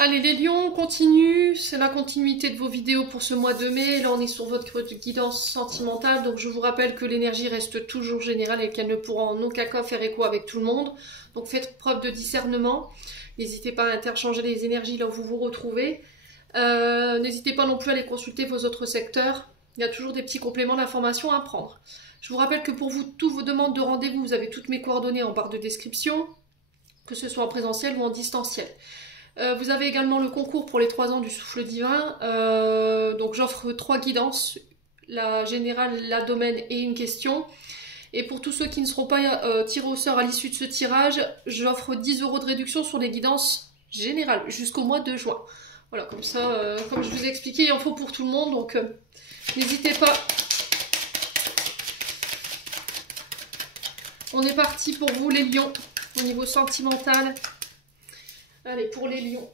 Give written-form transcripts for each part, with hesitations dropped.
Allez, les lions, on continue. C'est la continuité de vos vidéos pour ce mois de mai. Là, on est sur votre guidance sentimentale. Donc, je vous rappelle que l'énergie reste toujours générale et qu'elle ne pourra en aucun cas faire écho avec tout le monde. Donc, faites preuve de discernement. N'hésitez pas à interchanger les énergies là où vous vous retrouvez. N'hésitez pas non plus à aller consulter vos autres secteurs. Il y a toujours des petits compléments d'information à prendre. Je vous rappelle que pour vous, toutes vos demandes de rendez-vous, vous avez toutes mes coordonnées en barre de description, que ce soit en présentiel ou en distanciel. Vous avez également le concours pour les 3 ans du souffle divin. Donc j'offre 3 guidances, la générale, la domaine et une question. Et pour tous ceux qui ne seront pas tirés au sort à l'issue de ce tirage, j'offre 10 € de réduction sur les guidances générales jusqu'au mois de juin. Voilà, comme ça, comme je vous ai expliqué, il en faut pour tout le monde, donc n'hésitez pas. On est parti pour vous les lions, au niveau sentimental. Allez, pour les lions.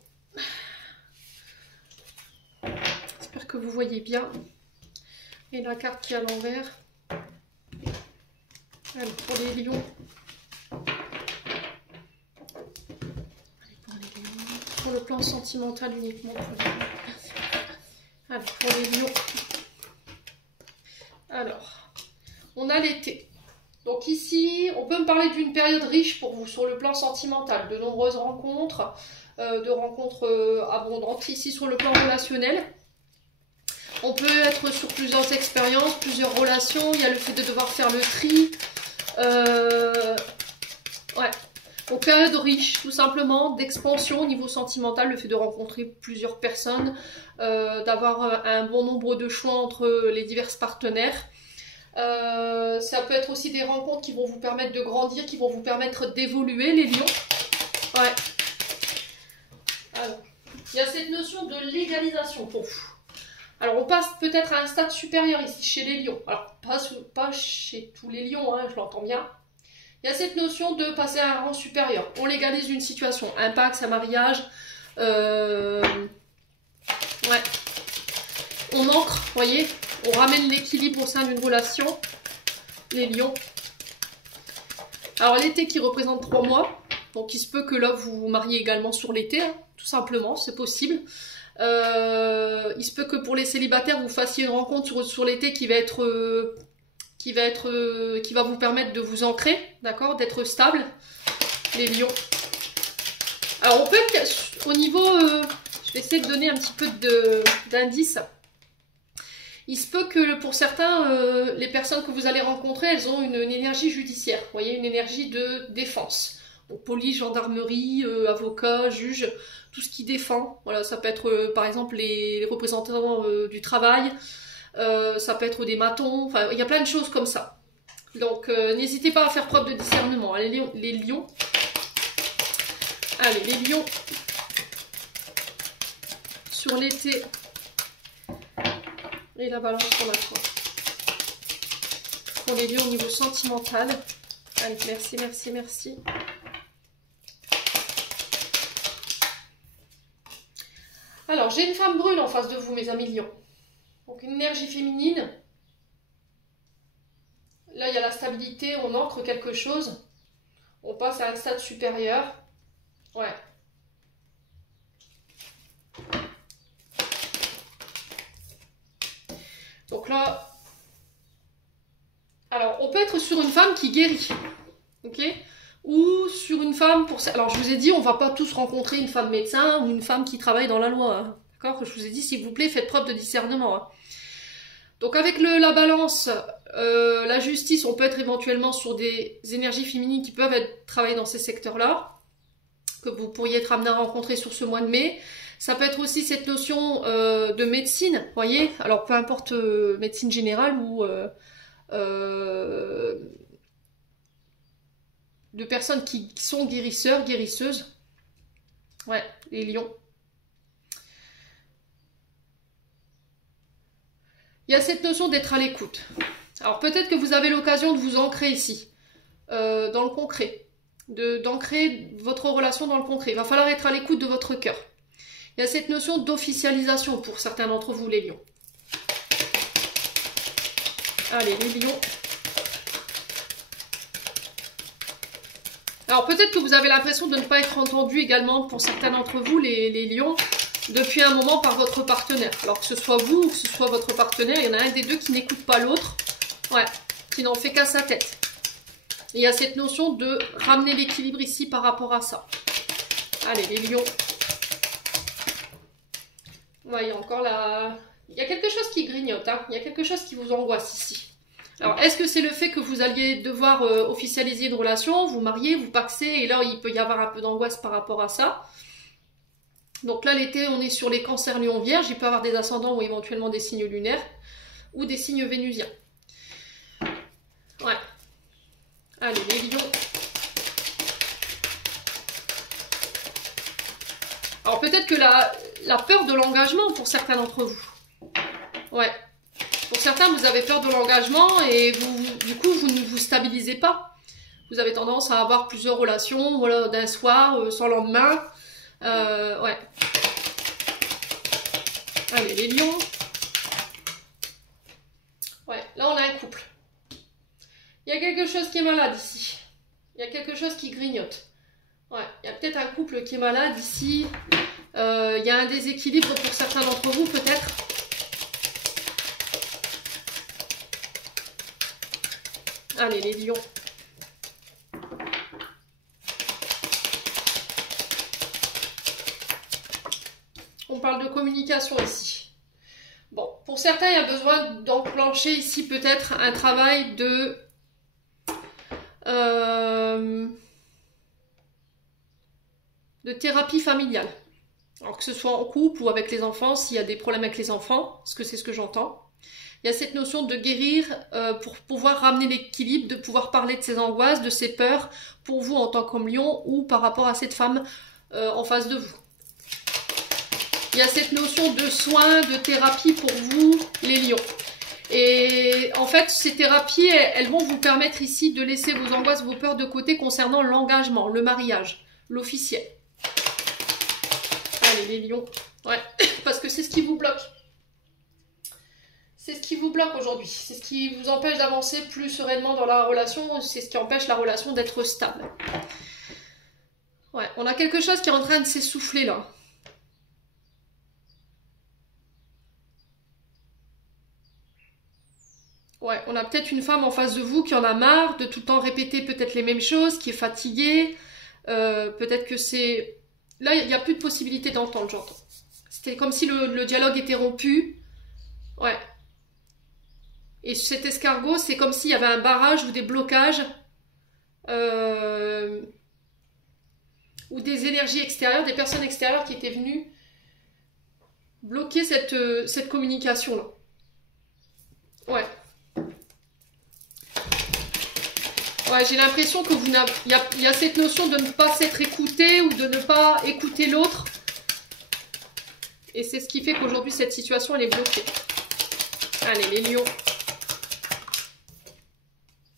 J'espère que vous voyez bien. Et la carte qui est à l'envers. Allez, pour les lions. Allez, pour les lions. Pour le plan sentimental uniquement. Pour les lions. Allez, pour les lions. Alors, on a l'été. Donc ici, on peut me parler d'une période riche pour vous sur le plan sentimental, de nombreuses rencontres, abondantes. Ici sur le plan relationnel, on peut être sur plusieurs expériences, plusieurs relations. Il y a le fait de devoir faire le tri. Ouais. Donc période riche, tout simplement, d'expansion au niveau sentimental, le fait de rencontrer plusieurs personnes, d'avoir un bon nombre de choix entre les divers partenaires. Ça peut être aussi des rencontres qui vont vous permettre de grandir, qui vont vous permettre d'évoluer, les lions. Ouais. Alors, il y a cette notion de légalisation pour vous. Alors, on passe peut-être à un stade supérieur ici, chez les lions. Alors, pas chez tous les lions, hein, je l'entends bien. Il y a cette notion de passer à un rang supérieur. On légalise une situation, un pax, un mariage. Ouais. On ancre, vous voyez. On ramène l'équilibre au sein d'une relation, les lions. Alors l'été qui représente 3 mois, donc il se peut que là vous vous mariez également sur l'été, hein, tout simplement, c'est possible. Il se peut que pour les célibataires vous fassiez une rencontre sur l'été qui va vous permettre de vous ancrer, d'accord, d'être stable, les lions. Alors on peut être au niveau, je vais essayer de donner un petit peu d'indices. Il se peut que pour certains, les personnes que vous allez rencontrer, elles ont une énergie judiciaire, vous voyez, une énergie de défense. Donc police, gendarmerie, avocat, juge, tout ce qui défend. Voilà, ça peut être par exemple les représentants du travail, ça peut être des matons, enfin il y a plein de choses comme ça. Donc n'hésitez pas à faire preuve de discernement. Allez, les lions. Allez, les lions. Sur l'été. Et la balance pour la fin. Pour les lions au niveau sentimental. Allez, merci, merci, merci. Alors, j'ai une femme brune en face de vous, mes amis lions. Donc, une énergie féminine. Là, il y a la stabilité, on ancre quelque chose. On passe à un stade supérieur. Ouais. Donc là, alors on peut être sur une femme qui guérit, ok, ou sur une femme pour... Alors je vous ai dit, on va pas tous rencontrer une femme médecin ou une femme qui travaille dans la loi, hein, d'accord. Je vous ai dit, s'il vous plaît, faites preuve de discernement. Hein. Donc avec la balance, la justice, on peut être éventuellement sur des énergies féminines qui peuvent travailler dans ces secteurs-là, que vous pourriez être amené à rencontrer sur ce mois de mai. Ça peut être aussi cette notion de médecine, vous voyez. Alors, peu importe médecine générale ou de personnes qui sont guérisseurs, guérisseuses. Ouais, les lions. Il y a cette notion d'être à l'écoute. Alors, peut-être que vous avez l'occasion de vous ancrer ici, dans le concret. D'ancrer votre relation dans le concret. Il va falloir être à l'écoute de votre cœur. Il y a cette notion d'officialisation pour certains d'entre vous, les lions. Allez, les lions. Alors peut-être que vous avez l'impression de ne pas être entendu également pour certains d'entre vous, les lions, depuis un moment par votre partenaire. Alors que ce soit vous ou que ce soit votre partenaire, il y en a un des deux qui n'écoute pas l'autre, ouais, qui n'en fait qu'à sa tête. Et il y a cette notion de ramener l'équilibre ici par rapport à ça. Allez, les lions. Ouais, il y a encore la... Il y a quelque chose qui grignote, hein. Il y a quelque chose qui vous angoisse ici. Alors, est-ce que c'est le fait que vous alliez devoir officialiser une relation, vous marier, vous paxer, et là, il peut y avoir un peu d'angoisse par rapport à ça. Donc là, l'été, on est sur les cancers lion vierge. Il peut y avoir des ascendants ou éventuellement des signes lunaires ou des signes vénusiens. Ouais. Allez, les lions. Alors, peut-être que la peur de l'engagement pour certains d'entre vous. Ouais. Pour certains, vous avez peur de l'engagement et du coup, vous ne vous stabilisez pas. Vous avez tendance à avoir plusieurs relations, voilà, d'un soir, sans lendemain. Ouais. Allez, les lions. Ouais, là, on a un couple. Il y a quelque chose qui est malade ici. Il y a quelque chose qui grignote. Ouais, il y a peut-être un couple qui est malade ici. Il y a un déséquilibre pour certains d'entre vous, peut-être. Allez, les lions. On parle de communication ici. Bon, pour certains, il y a besoin d'enclencher ici peut-être un travail de... thérapie familiale. Alors que ce soit en couple ou avec les enfants, s'il y a des problèmes avec les enfants, parce que c'est ce que j'entends. Il y a cette notion de guérir pour pouvoir ramener l'équilibre, de pouvoir parler de ses angoisses, de ses peurs, pour vous en tant qu'homme lion ou par rapport à cette femme en face de vous. Il y a cette notion de soins, de thérapie pour vous, les lions. Et en fait, ces thérapies, elles vont vous permettre ici de laisser vos angoisses, vos peurs de côté concernant l'engagement, le mariage, l'officiel. Allez, les lions. Ouais, parce que c'est ce qui vous bloque. C'est ce qui vous bloque aujourd'hui. C'est ce qui vous empêche d'avancer plus sereinement dans la relation. C'est ce qui empêche la relation d'être stable. Ouais, on a quelque chose qui est en train de s'essouffler là. Ouais, on a peut-être une femme en face de vous qui en a marre de tout le temps répéter peut-être les mêmes choses, qui est fatiguée. Peut-être que c'est... Là, il n'y a plus de possibilité d'entendre, j'entends. C'était comme si le dialogue était rompu. Ouais. Et cet escargot, c'est comme s'il y avait un barrage ou des blocages ou des énergies extérieures, des personnes extérieures qui étaient venues bloquer cette communication-là. Ouais. Ouais, j'ai l'impression que vous n'avez... Il y a cette notion de ne pas s'être écouté ou de ne pas écouter l'autre. Et c'est ce qui fait qu'aujourd'hui, cette situation, elle est bloquée. Allez, les lions.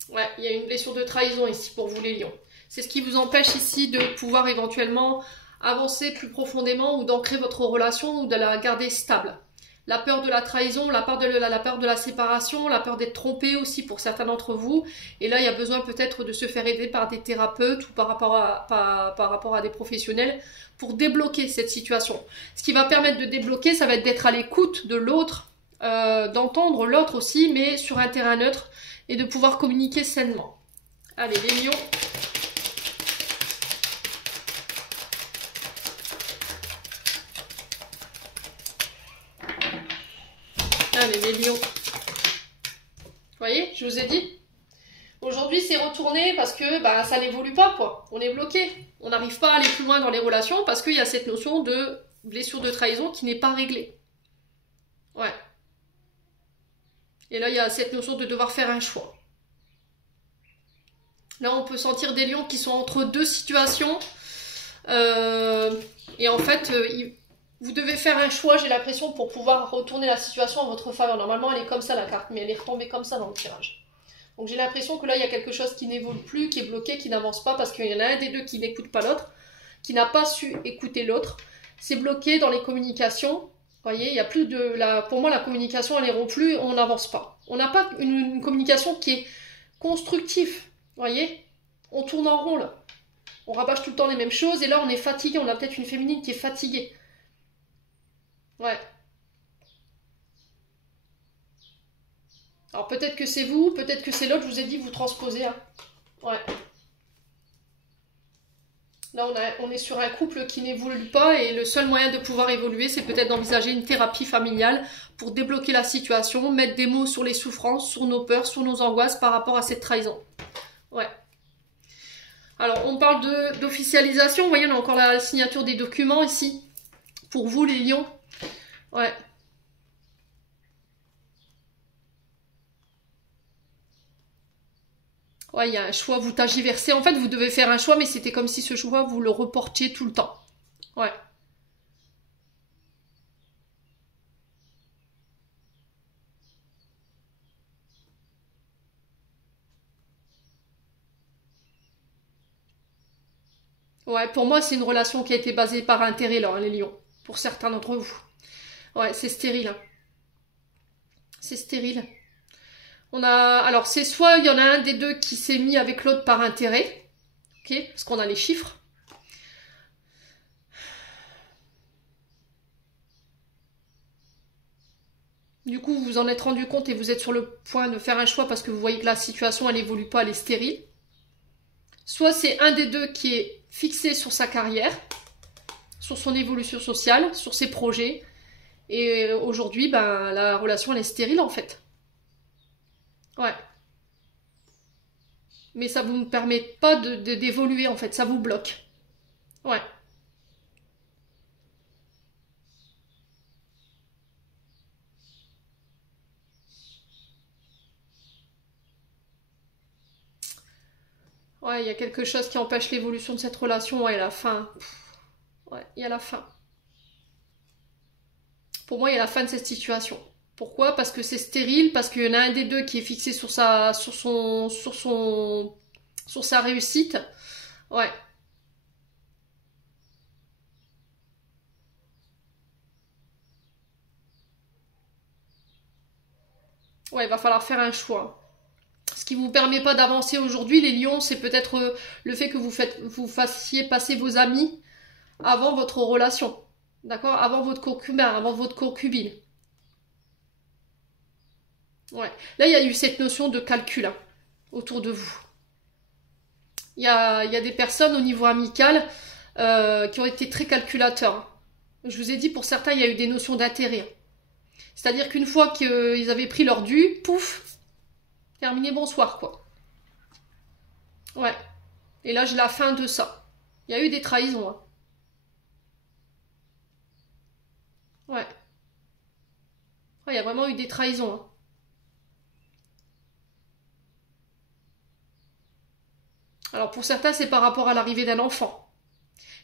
Ouais, il y a une blessure de trahison ici pour vous, les lions. C'est ce qui vous empêche ici de pouvoir éventuellement avancer plus profondément ou d'ancrer votre relation ou de la garder stable. La peur de la trahison, la peur de la séparation, la peur d'être trompé aussi pour certains d'entre vous. Et là, il y a besoin peut-être de se faire aider par des thérapeutes ou par rapport à des professionnels pour débloquer cette situation. Ce qui va permettre de débloquer, ça va être d'être à l'écoute de l'autre, d'entendre l'autre aussi, mais sur un terrain neutre et de pouvoir communiquer sainement. Allez, les lions. Allez, les lions. Vous voyez, je vous ai dit. Aujourd'hui, c'est retourné parce que bah, ça n'évolue pas, quoi. On est bloqué. On n'arrive pas à aller plus loin dans les relations parce qu'il y a cette notion de blessure de trahison qui n'est pas réglée. Ouais. Et là, il y a cette notion de devoir faire un choix. Là, on peut sentir des lions qui sont entre deux situations. Et en fait, vous devez faire un choix, j'ai l'impression, pour pouvoir retourner la situation en votre faveur. Normalement, elle est comme ça, la carte, mais elle est retombée comme ça dans le tirage. Donc j'ai l'impression que là, il y a quelque chose qui n'évolue plus, qui est bloqué, qui n'avance pas, parce qu'il y en a un des deux qui n'écoute pas l'autre, qui n'a pas su écouter l'autre. C'est bloqué dans les communications. Vous voyez, il y a plus de... Pour moi, la communication, elle est rompue, on n'avance pas. On n'a pas une communication qui est constructive. Vous voyez, on tourne en rond, là. On rabâche tout le temps les mêmes choses, et là on est fatigué, on a peut-être une féminine qui est fatiguée. Ouais. Alors peut-être que c'est vous, peut-être que c'est l'autre, je vous ai dit que vous transposez. Hein. Ouais. Là on est sur un couple qui n'évolue pas, et le seul moyen de pouvoir évoluer, c'est peut-être d'envisager une thérapie familiale pour débloquer la situation, mettre des mots sur les souffrances, sur nos peurs, sur nos angoisses par rapport à cette trahison. Ouais. Alors, on parle d'officialisation. Vous voyez, on a encore la signature des documents ici. Pour vous, les lions. Ouais. Ouais, il y a un choix, vous tergiversez. En fait, vous devez faire un choix, mais c'était comme si ce choix, vous le reportiez tout le temps. Ouais. Ouais, pour moi, c'est une relation qui a été basée par intérêt, là, hein, les lions. Pour certains d'entre vous. Ouais, c'est stérile. Hein. C'est stérile. On a, alors c'est soit il y en a un des deux qui s'est mis avec l'autre par intérêt, ok, parce qu'on a les chiffres. Du coup, vous vous en êtes rendu compte et vous êtes sur le point de faire un choix parce que vous voyez que la situation, elle évolue pas, elle est stérile. Soit c'est un des deux qui est fixé sur sa carrière, sur son évolution sociale, sur ses projets. Et aujourd'hui, ben, la relation, elle est stérile en fait. Ouais. Mais ça vous permet pas d'évoluer en fait, ça vous bloque. Ouais. Ouais, il y a quelque chose qui empêche l'évolution de cette relation. Ouais, la fin. Ouais, il y a la fin. Pour moi, il y a la fin de cette situation. Pourquoi? Parce que c'est stérile, parce qu'il y en a un des deux qui est fixé sur sa réussite. Ouais. Ouais, il va falloir faire un choix. Ce qui vous permet pas d'avancer aujourd'hui, les lions, c'est peut-être le fait que vous fassiez passer vos amis avant votre relation. D'accord? Avant votre concubin, avant votre concubine. Ouais. Là, il y a eu cette notion de calcul hein, autour de vous. Il y a des personnes au niveau amical qui ont été très calculateurs. Je vous ai dit, pour certains, il y a eu des notions d'intérêt. C'est-à-dire qu'une fois qu'ils avaient pris leur dû, pouf, terminé, bonsoir, quoi. Ouais. Et là, j'ai la fin de ça. Il y a eu des trahisons. Hein. Ouais. Ouais, il y a vraiment eu des trahisons. Hein. Alors pour certains, c'est par rapport à l'arrivée d'un enfant.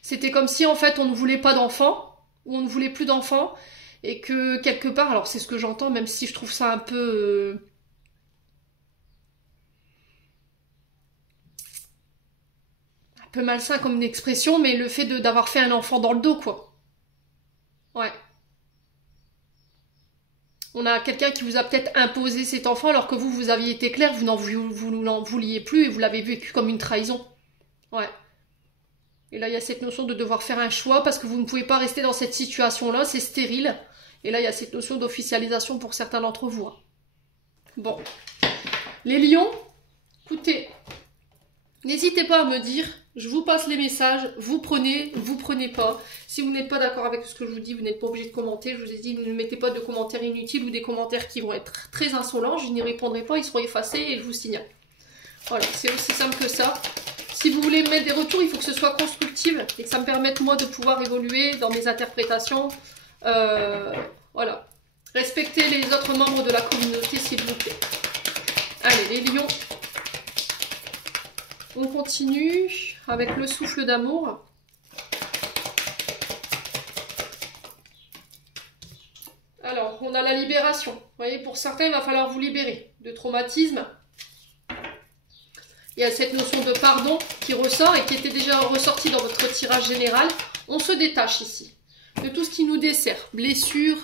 C'était comme si en fait on ne voulait pas d'enfant, ou on ne voulait plus d'enfant, et que quelque part, alors c'est ce que j'entends, même si je trouve ça un peu malsain comme une expression, mais le fait d'avoir fait un enfant dans le dos, quoi. Ouais. On a quelqu'un qui vous a peut-être imposé cet enfant alors que vous aviez été clair, vous n'en vouliez plus et vous l'avez vécu comme une trahison. Ouais. Et là, il y a cette notion de devoir faire un choix parce que vous ne pouvez pas rester dans cette situation-là, c'est stérile. Et là, il y a cette notion d'officialisation pour certains d'entre vous. Hein. Bon. Les lions, écoutez, n'hésitez pas à me dire, je vous passe les messages, vous prenez pas. Si vous n'êtes pas d'accord avec ce que je vous dis, vous n'êtes pas obligé de commenter. Je vous ai dit, ne mettez pas de commentaires inutiles ou des commentaires qui vont être très insolents. Je n'y répondrai pas, ils seront effacés et je vous signale. Voilà, c'est aussi simple que ça. Si vous voulez me mettre des retours, il faut que ce soit constructif et que ça me permette moi de pouvoir évoluer dans mes interprétations. Voilà. Respectez les autres membres de la communauté, s'il vous plaît. Allez, les lions. On continue avec le souffle d'amour. Alors, on a la libération. Vous voyez, pour certains, il va falloir vous libérer de traumatisme. Il y a cette notion de pardon qui ressort et qui était déjà ressortie dans votre tirage général. On se détache ici de tout ce qui nous dessert. Blessures,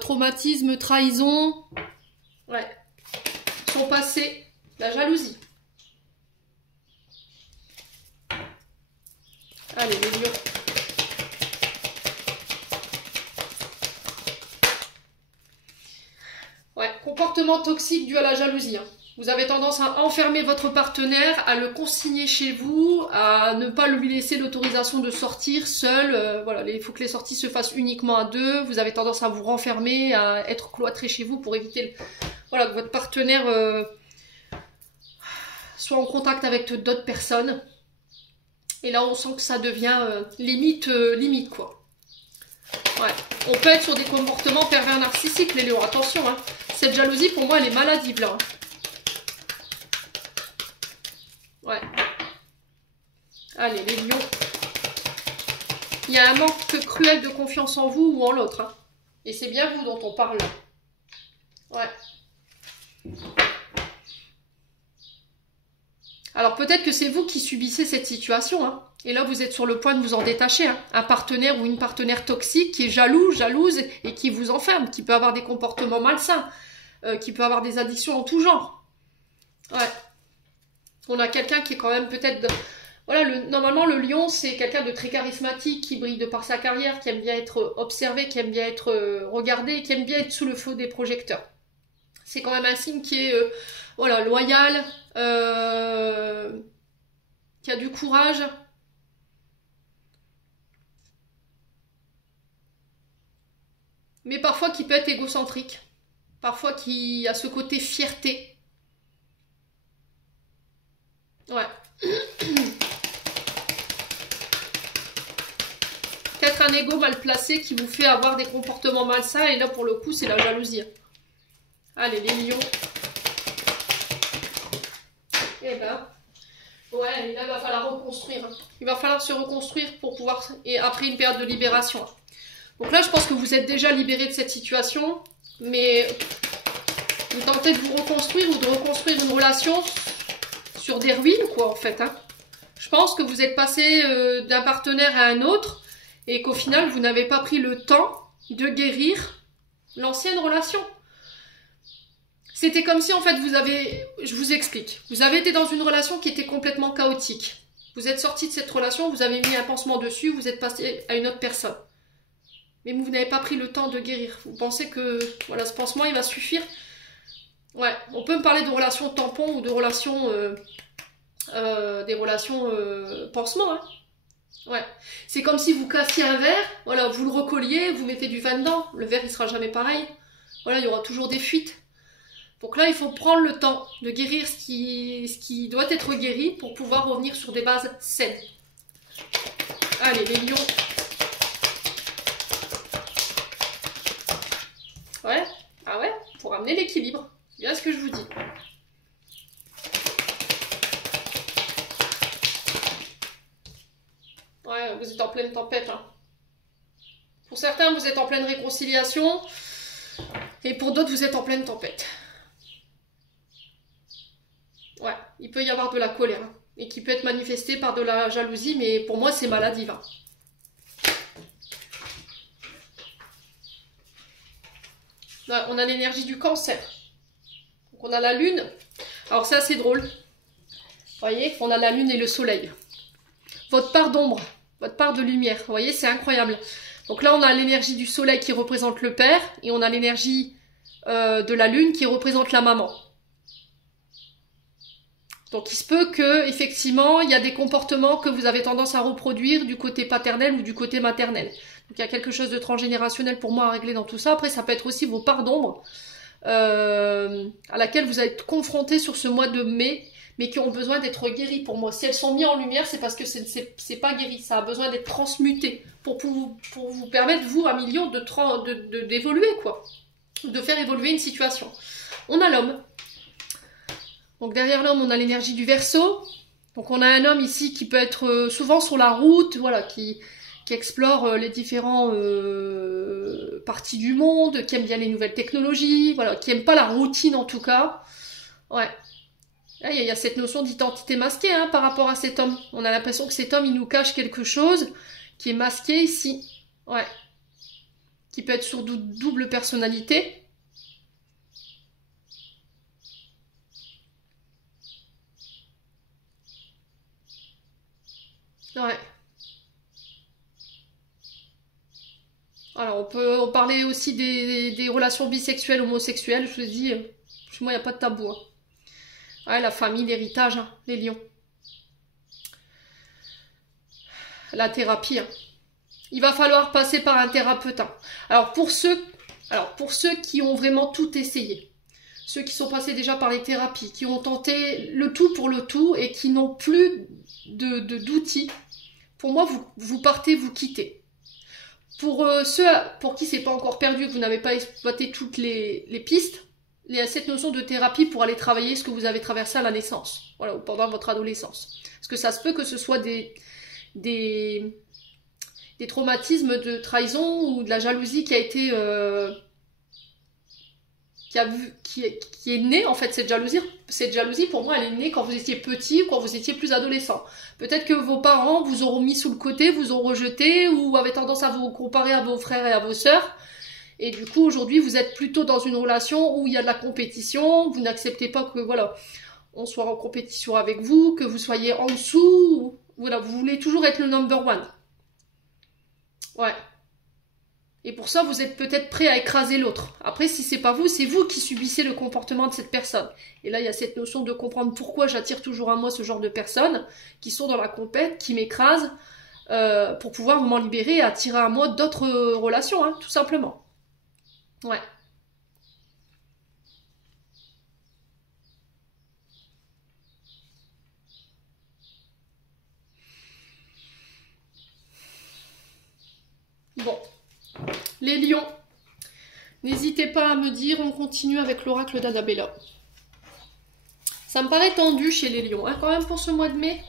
traumatisme, trahison. Ouais. Son passé, la jalousie. Allez, les lions. Ouais, comportement toxique dû à la jalousie. Hein. Vous avez tendance à enfermer votre partenaire, à le consigner chez vous, à ne pas lui laisser l'autorisation de sortir seul. Voilà, il faut que les sorties se fassent uniquement à deux. Vous avez tendance à vous renfermer, à être cloîtré chez vous pour éviter voilà, que votre partenaire soit en contact avec d'autres personnes. Et là, on sent que ça devient limite quoi. Ouais. On peut être sur des comportements pervers narcissiques, les lions. Attention, hein. Cette jalousie, pour moi, elle est maladive, là. Ouais. Allez, les lions. Il y a un manque cruel de confiance en vous ou en l'autre. Hein. Et c'est bien vous dont on parle, là. Ouais. Alors, peut-être que c'est vous qui subissez cette situation, hein. Et là, vous êtes sur le point de vous en détacher. Hein. Un partenaire ou une partenaire toxique qui est jaloux, jalouse et qui vous enferme, qui peut avoir des comportements malsains, qui peut avoir des addictions en tout genre. Ouais. On a quelqu'un qui est quand même peut-être... Voilà, normalement, le lion, c'est quelqu'un de très charismatique, qui brille de par sa carrière, qui aime bien être observé, qui aime bien être regardé, qui aime bien être sous le feu des projecteurs. C'est quand même un signe qui est voilà, loyal, qui a du courage. Mais parfois qui peut être égocentrique. Parfois qui a ce côté fierté. Ouais. Peut-être un ego mal placé qui vous fait avoir des comportements malsains. Et là, pour le coup, c'est la jalousie. Allez, les lions. Eh ben... Ouais, et là, il va falloir reconstruire. Il va falloir se reconstruire pour pouvoir... Et après une période de libération. Donc là, je pense que vous êtes déjà libéré de cette situation. Mais vous tentez de vous reconstruire ou de reconstruire une relation sur des ruines, quoi, en fait. Hein. Je pense que vous êtes passé d'un partenaire à un autre et qu'au final, vous n'avez pas pris le temps de guérir l'ancienne relation. C'était comme si, en fait, je vous explique. Vous avez été dans une relation qui était complètement chaotique. Vous êtes sorti de cette relation, vous avez mis un pansement dessus, vous êtes passé à une autre personne. Mais vous n'avez pas pris le temps de guérir. Vous pensez que voilà, ce pansement, il va suffire. Ouais, on peut me parler de relations tampons ou de relations... des relations pansement. Hein. Ouais. C'est comme si vous cassiez un verre, voilà, vous le recolliez, vous mettez du vin dedans. Le verre, il sera jamais pareil. Voilà, il y aura toujours des fuites. Donc là, il faut prendre le temps de guérir ce qui doit être guéri pour pouvoir revenir sur des bases saines. Allez, les lions. Ouais, ah ouais, pour amener l'équilibre. C'est bien ce que je vous dis. Ouais, vous êtes en pleine tempête. Hein. Pour certains, vous êtes en pleine réconciliation. Et pour d'autres, vous êtes en pleine tempête. Ouais, il peut y avoir de la colère. Hein, et qui peut être manifestée par de la jalousie. Mais pour moi, c'est maladif. Hein. Là, on a l'énergie du cancer. Donc on a la lune. Alors c'est assez drôle. Vous voyez, on a la lune et le soleil. Votre part d'ombre, votre part de lumière. Vous voyez, c'est incroyable. Donc là, on a l'énergie du soleil qui représente le père. Et on a l'énergie de la lune qui représente la maman. Donc il se peut que, effectivement, il y a des comportements que vous avez tendance à reproduire du côté paternel ou du côté maternel. Donc il y a quelque chose de transgénérationnel pour moi à régler dans tout ça. Après, ça peut être aussi vos parts d'ombre à laquelle vous êtes confrontés sur ce mois de mai, mais qui ont besoin d'être guéries pour moi. Si elles sont mises en lumière, c'est parce que c'est pas guéri. Ça a besoin d'être transmuté pour vous permettre, vous, à millions, d'évoluer, quoi. De faire évoluer une situation. On a l'homme. Donc derrière l'homme, on a l'énergie du Verseau. Donc on a un homme ici qui peut être souvent sur la route, voilà, qui explore les différentes parties du monde, qui aime bien les nouvelles technologies, voilà, qui aime pas la routine en tout cas. Ouais. Là, il y a cette notion d'identité masquée hein, par rapport à cet homme. On a l'impression que cet homme, il nous cache quelque chose qui est masqué ici. Ouais. Qui peut être sur double personnalité. Ouais. Alors, on peut parler aussi des relations bisexuelles, homosexuelles. Je vous ai dit, chez moi, il n'y a pas de tabou. Hein. Ouais, la famille, l'héritage, hein, les lions. La thérapie. Hein. Il va falloir passer par un thérapeute. Hein. Alors, pour ceux qui ont vraiment tout essayé, ceux qui sont passés déjà par les thérapies, qui ont tenté le tout pour le tout et qui n'ont plus d'outils, pour moi, vous partez, vous quittez. Pour ceux pour qui c'est pas encore perdu, que vous n'avez pas exploité toutes les pistes, il y a cette notion de thérapie pour aller travailler ce que vous avez traversé à la naissance, voilà, ou pendant votre adolescence. Parce que ça se peut que ce soit des traumatismes de trahison ou de la jalousie qui a été qui est née en fait. Cette jalousie pour moi elle est née quand vous étiez petit ou quand vous étiez plus adolescent. Peut-être que vos parents vous auront mis sous le côté, vous ont rejeté ou avaient tendance à vous comparer à vos frères et à vos sœurs. Et du coup aujourd'hui vous êtes plutôt dans une relation où il y a de la compétition, vous n'acceptez pas que voilà, on soit en compétition avec vous, que vous soyez en dessous, voilà, vous voulez toujours être le number one. Ouais. Et pour ça, vous êtes peut-être prêt à écraser l'autre. Après, si c'est pas vous, c'est vous qui subissez le comportement de cette personne. Et là, il y a cette notion de comprendre pourquoi j'attire toujours à moi ce genre de personnes qui sont dans la compète, qui m'écrasent, pour pouvoir m'en libérer et attirer à moi d'autres relations, hein, tout simplement. Ouais. Bon. Les lions. N'hésitez pas à me dire, on continue avec l'oracle d'Annabella. Ça me paraît tendu chez les lions, hein, quand même pour ce mois de mai.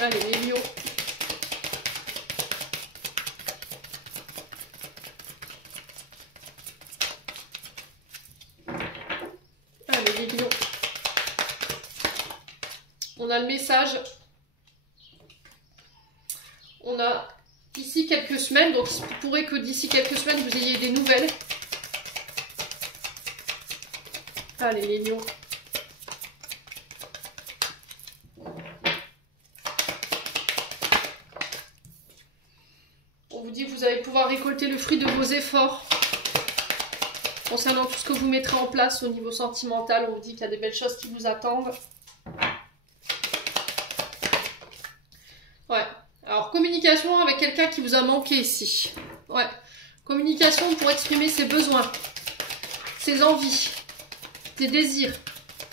Allez, les lions. Allez, les lions. On a le message. On a d'ici quelques semaines, donc il pourrait que d'ici quelques semaines vous ayez des nouvelles. Allez les lions. On vous dit que vous allez pouvoir récolter le fruit de vos efforts. Concernant tout ce que vous mettrez en place au niveau sentimental, on vous dit qu'il y a des belles choses qui vous attendent. Ouais. Alors, communication avec quelqu'un qui vous a manqué ici. Ouais. Communication pour exprimer ses besoins, ses envies, ses désirs,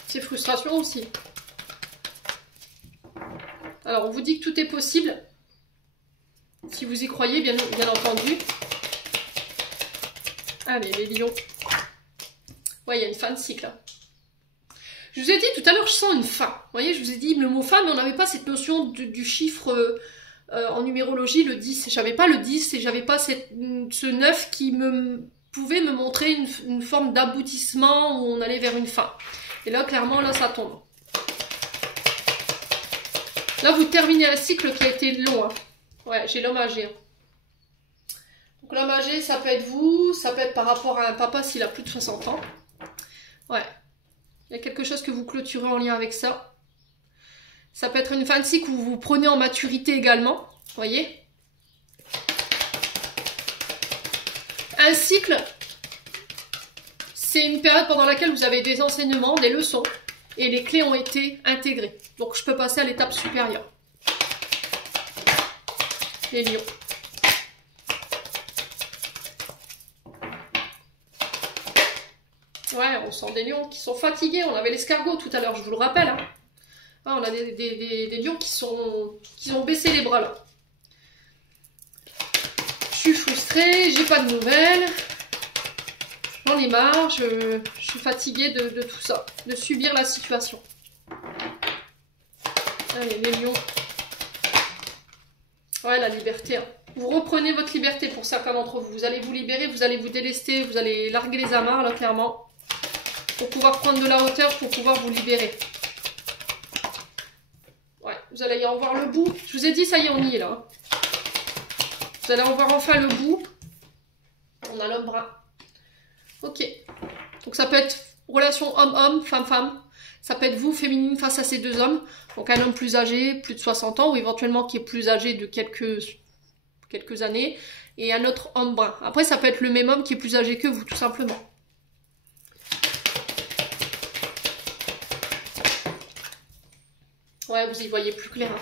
ses frustrations aussi. Alors, on vous dit que tout est possible. Si vous y croyez, bien entendu. Allez, les lions. Ouais, il y a une fin de cycle. Hein. Je vous ai dit tout à l'heure, je sens une fin. Vous voyez, je vous ai dit le mot fin, mais on n'avait pas cette notion du chiffre en numérologie, le 10. J'avais pas le 10 et j'avais pas ce 9 qui pouvait me montrer une forme d'aboutissement où on allait vers une fin. Et là, clairement, là, ça tombe. Là, vous terminez un cycle qui a été long. Hein. Ouais, j'ai l'homme âgé. Hein. Donc l'homme âgé, ça peut être vous, ça peut être par rapport à un papa s'il a plus de 60 ans. Ouais. Il y a quelque chose que vous clôturez en lien avec ça. Ça peut être une fin de cycle où vous vous prenez en maturité également. Vous voyez? Un cycle, c'est une période pendant laquelle vous avez des enseignements, des leçons, et les clés ont été intégrées. Donc je peux passer à l'étape supérieure. Les lions. Ouais, on sent des lions qui sont fatigués. On avait l'escargot tout à l'heure, je vous le rappelle. Hein. Ah, on a des lions qui ont baissé les bras là. Je suis frustrée, j'ai pas de nouvelles. J'en ai marre, je suis fatiguée de tout ça, de subir la situation. Allez, les lions. Ouais, la liberté. Hein. Vous reprenez votre liberté pour certains d'entre vous. Vous allez vous libérer, vous allez vous délester, vous allez larguer les amarres là, clairement. Pour pouvoir prendre de la hauteur, pour pouvoir vous libérer. Ouais, vous allez y en voir le bout. Je vous ai dit, ça y est, on y est là. Vous allez en voir enfin le bout. On a l'homme brun. Ok. Donc ça peut être relation homme-homme, femme-femme. Ça peut être vous, féminine, face à ces deux hommes. Donc un homme plus âgé, plus de 60 ans, ou éventuellement qui est plus âgé de quelques années. Et un autre homme brun. Après, ça peut être le même homme qui est plus âgé que vous, tout simplement. Ouais, vous y voyez plus clair. Hein.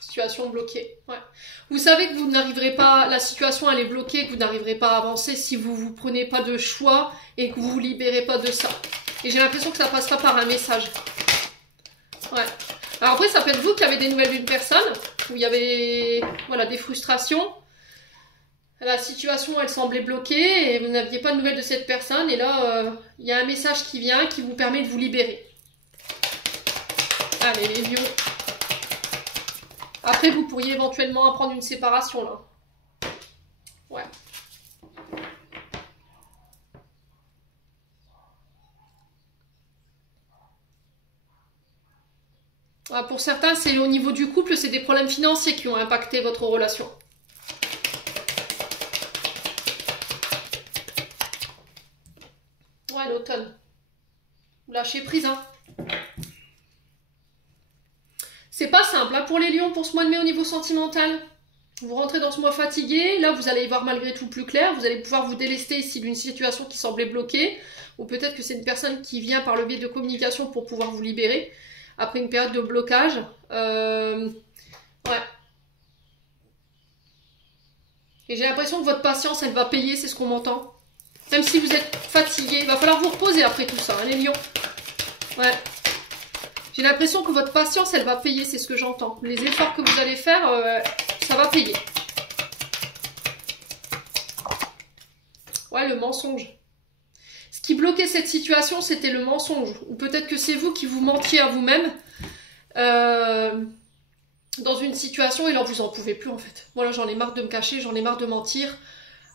Situation bloquée. Ouais. Vous savez que vous n'arriverez pas, la situation elle est bloquée, que vous n'arriverez pas à avancer si vous ne prenez pas de choix et que vous vous libérez pas de ça. Et j'ai l'impression que ça passera par un message. Ouais. Alors après, ça peut être vous qui avez des nouvelles d'une personne, où il y avait voilà, des frustrations. La situation, elle semblait bloquée et vous n'aviez pas de nouvelles de cette personne. Et là, il y a un message qui vient qui vous permet de vous libérer. Allez, les lions. Après, vous pourriez éventuellement apprendre une séparation, là. Ouais. Pour certains, c'est au niveau du couple, c'est des problèmes financiers qui ont impacté votre relation. Ouais, l'automne. Lâchez prise, hein. C'est pas simple, hein, pour les lions, pour ce mois de mai au niveau sentimental. Vous rentrez dans ce mois fatigué, là vous allez y voir malgré tout plus clair, vous allez pouvoir vous délester ici d'une situation qui semblait bloquée, ou peut-être que c'est une personne qui vient par le biais de communication pour pouvoir vous libérer, après une période de blocage. Ouais. Et j'ai l'impression que votre patience, elle va payer, c'est ce qu'on m'entend. Même si vous êtes fatigué, il va falloir vous reposer après tout ça, hein, les lions. Ouais. J'ai l'impression que votre patience, elle va payer, c'est ce que j'entends. Les efforts que vous allez faire, ça va payer. Ouais, le mensonge. Ce qui bloquait cette situation, c'était le mensonge. Ou peut-être que c'est vous qui vous mentiez à vous-même dans une situation et là, vous en pouvez plus en fait. Moi, là, j'en ai marre de me cacher, j'en ai marre de mentir.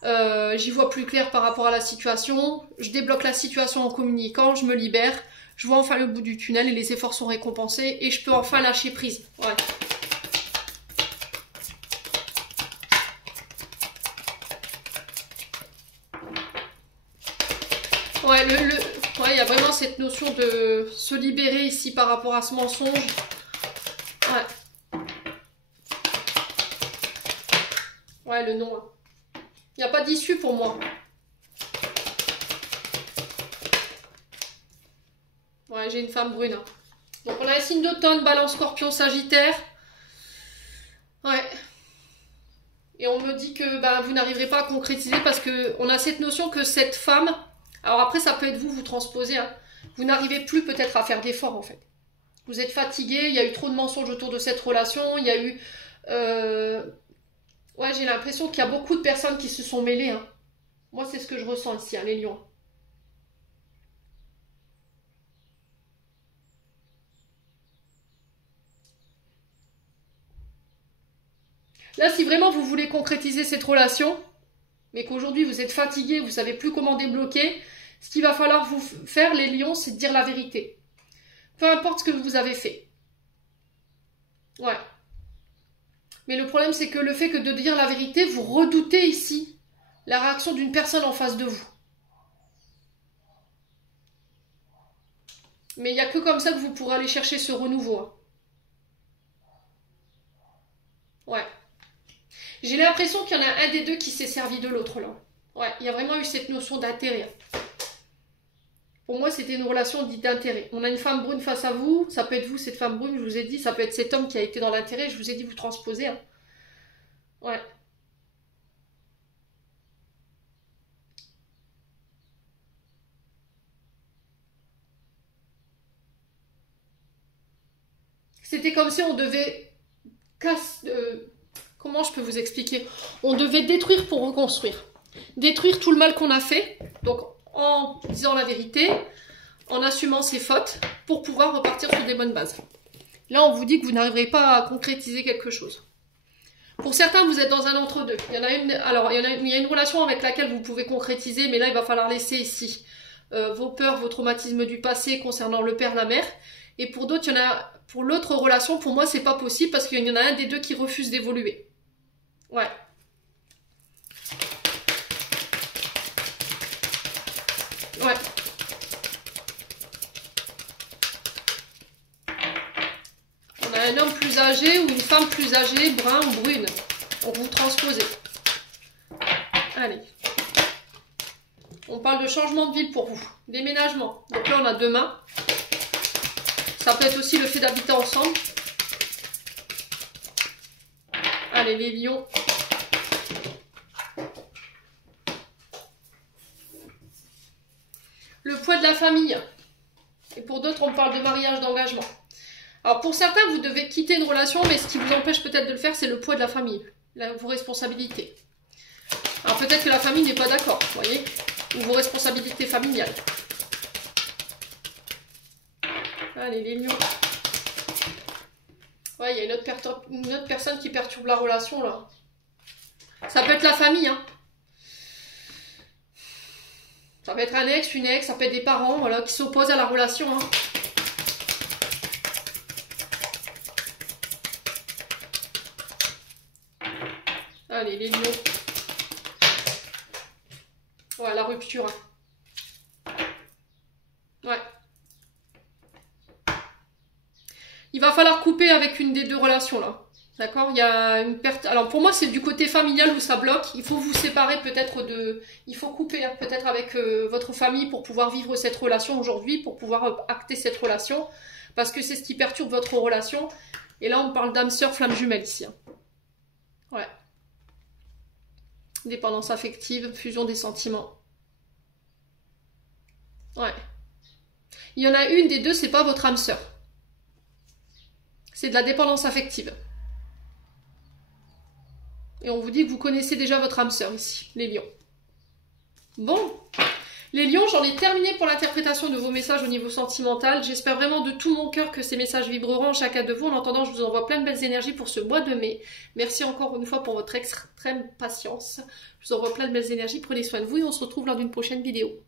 J'y vois plus clair par rapport à la situation. Je débloque la situation en communiquant, je me libère. Je vois enfin le bout du tunnel et les efforts sont récompensés et je peux enfin lâcher prise. Ouais. Ouais, ouais, il y a vraiment cette notion de se libérer ici par rapport à ce mensonge. Ouais. Ouais, le non. Il n'y a pas d'issue pour moi. Ouais, j'ai une femme brune. Donc on a un signe d'automne, balance, scorpion, sagittaire. Ouais. Et on me dit que bah, vous n'arriverez pas à concrétiser parce qu'on a cette notion que cette femme... Alors après, ça peut être vous transposez. Hein. Vous n'arrivez plus peut-être à faire d'efforts en fait. Vous êtes fatigué, il y a eu trop de mensonges autour de cette relation. Il y a eu... Ouais, j'ai l'impression qu'il y a beaucoup de personnes qui se sont mêlées. Hein. Moi, c'est ce que je ressens ici, hein, les lions. Là, si vraiment vous voulez concrétiser cette relation, mais qu'aujourd'hui vous êtes fatigué, vous savez plus comment débloquer, ce qu'il va falloir vous faire, les lions, c'est de dire la vérité. Peu importe ce que vous avez fait. Ouais. Mais le problème, c'est que le fait que de dire la vérité, vous redoutez ici la réaction d'une personne en face de vous. Mais il n'y a que comme ça que vous pourrez aller chercher ce renouveau. Hein. Ouais. J'ai l'impression qu'il y en a un des deux qui s'est servi de l'autre, là. Ouais, il y a vraiment eu cette notion d'intérêt. Pour moi, c'était une relation dite d'intérêt. On a une femme brune face à vous, ça peut être vous, cette femme brune, je vous ai dit, ça peut être cet homme qui a été dans l'intérêt, je vous ai dit, vous transposez. Hein. Ouais. C'était comme si on devait comment je peux vous expliquer? On devait détruire pour reconstruire. Détruire tout le mal qu'on a fait, donc en disant la vérité, en assumant ses fautes, pour pouvoir repartir sur des bonnes bases. Là, on vous dit que vous n'arriverez pas à concrétiser quelque chose. Pour certains, vous êtes dans un entre-deux. Il y en a une, alors il y a une relation avec laquelle vous pouvez concrétiser, mais là, il va falloir laisser ici vos peurs, vos traumatismes du passé concernant le père, la mère. Et pour d'autres, il y en a, pour l'autre relation, pour moi, c'est pas possible parce qu'il y en a un des deux qui refuse d'évoluer. Ouais. Ouais. On a un homme plus âgé ou une femme plus âgée, brun ou brune. Donc vous transposez. Allez. On parle de changement de ville pour vous. Déménagement. Donc là, on a deux mains. Ça peut être aussi le fait d'habiter ensemble. Allez, les lions. Le poids de la famille. Et pour d'autres, on parle de mariage, d'engagement. Alors pour certains, vous devez quitter une relation, mais ce qui vous empêche peut-être de le faire, c'est le poids de la famille, vos responsabilités. Alors peut-être que la famille n'est pas d'accord, vous voyez, ou vos responsabilités familiales. Allez, les lions. Ouais, il y a une autre personne qui perturbe la relation, là. Ça peut être la famille, hein. Ça peut être un ex, une ex, ça peut être des parents, voilà, qui s'opposent à la relation, hein. Allez, les lions. Ouais, la rupture. Ouais. Il va falloir couper avec une des deux relations, là. D'accord? Il y a une perte. Alors, pour moi, c'est du côté familial où ça bloque. Il faut vous séparer peut-être de... Il faut couper hein, peut-être avec votre famille pour pouvoir vivre cette relation aujourd'hui, pour pouvoir acter cette relation. Parce que c'est ce qui perturbe votre relation. Et là, on parle d'âme sœur, flamme jumelle ici. Hein. Ouais. Dépendance affective, fusion des sentiments. Ouais. Il y en a une des deux, c'est pas votre âme sœur. C'est de la dépendance affective. Et on vous dit que vous connaissez déjà votre âme sœur ici, les lions. Bon, les lions, j'en ai terminé pour l'interprétation de vos messages au niveau sentimental. J'espère vraiment de tout mon cœur que ces messages vibreront en chacun de vous. En attendant, je vous envoie plein de belles énergies pour ce mois de mai. Merci encore une fois pour votre extrême patience. Je vous envoie plein de belles énergies. Prenez soin de vous et on se retrouve lors d'une prochaine vidéo.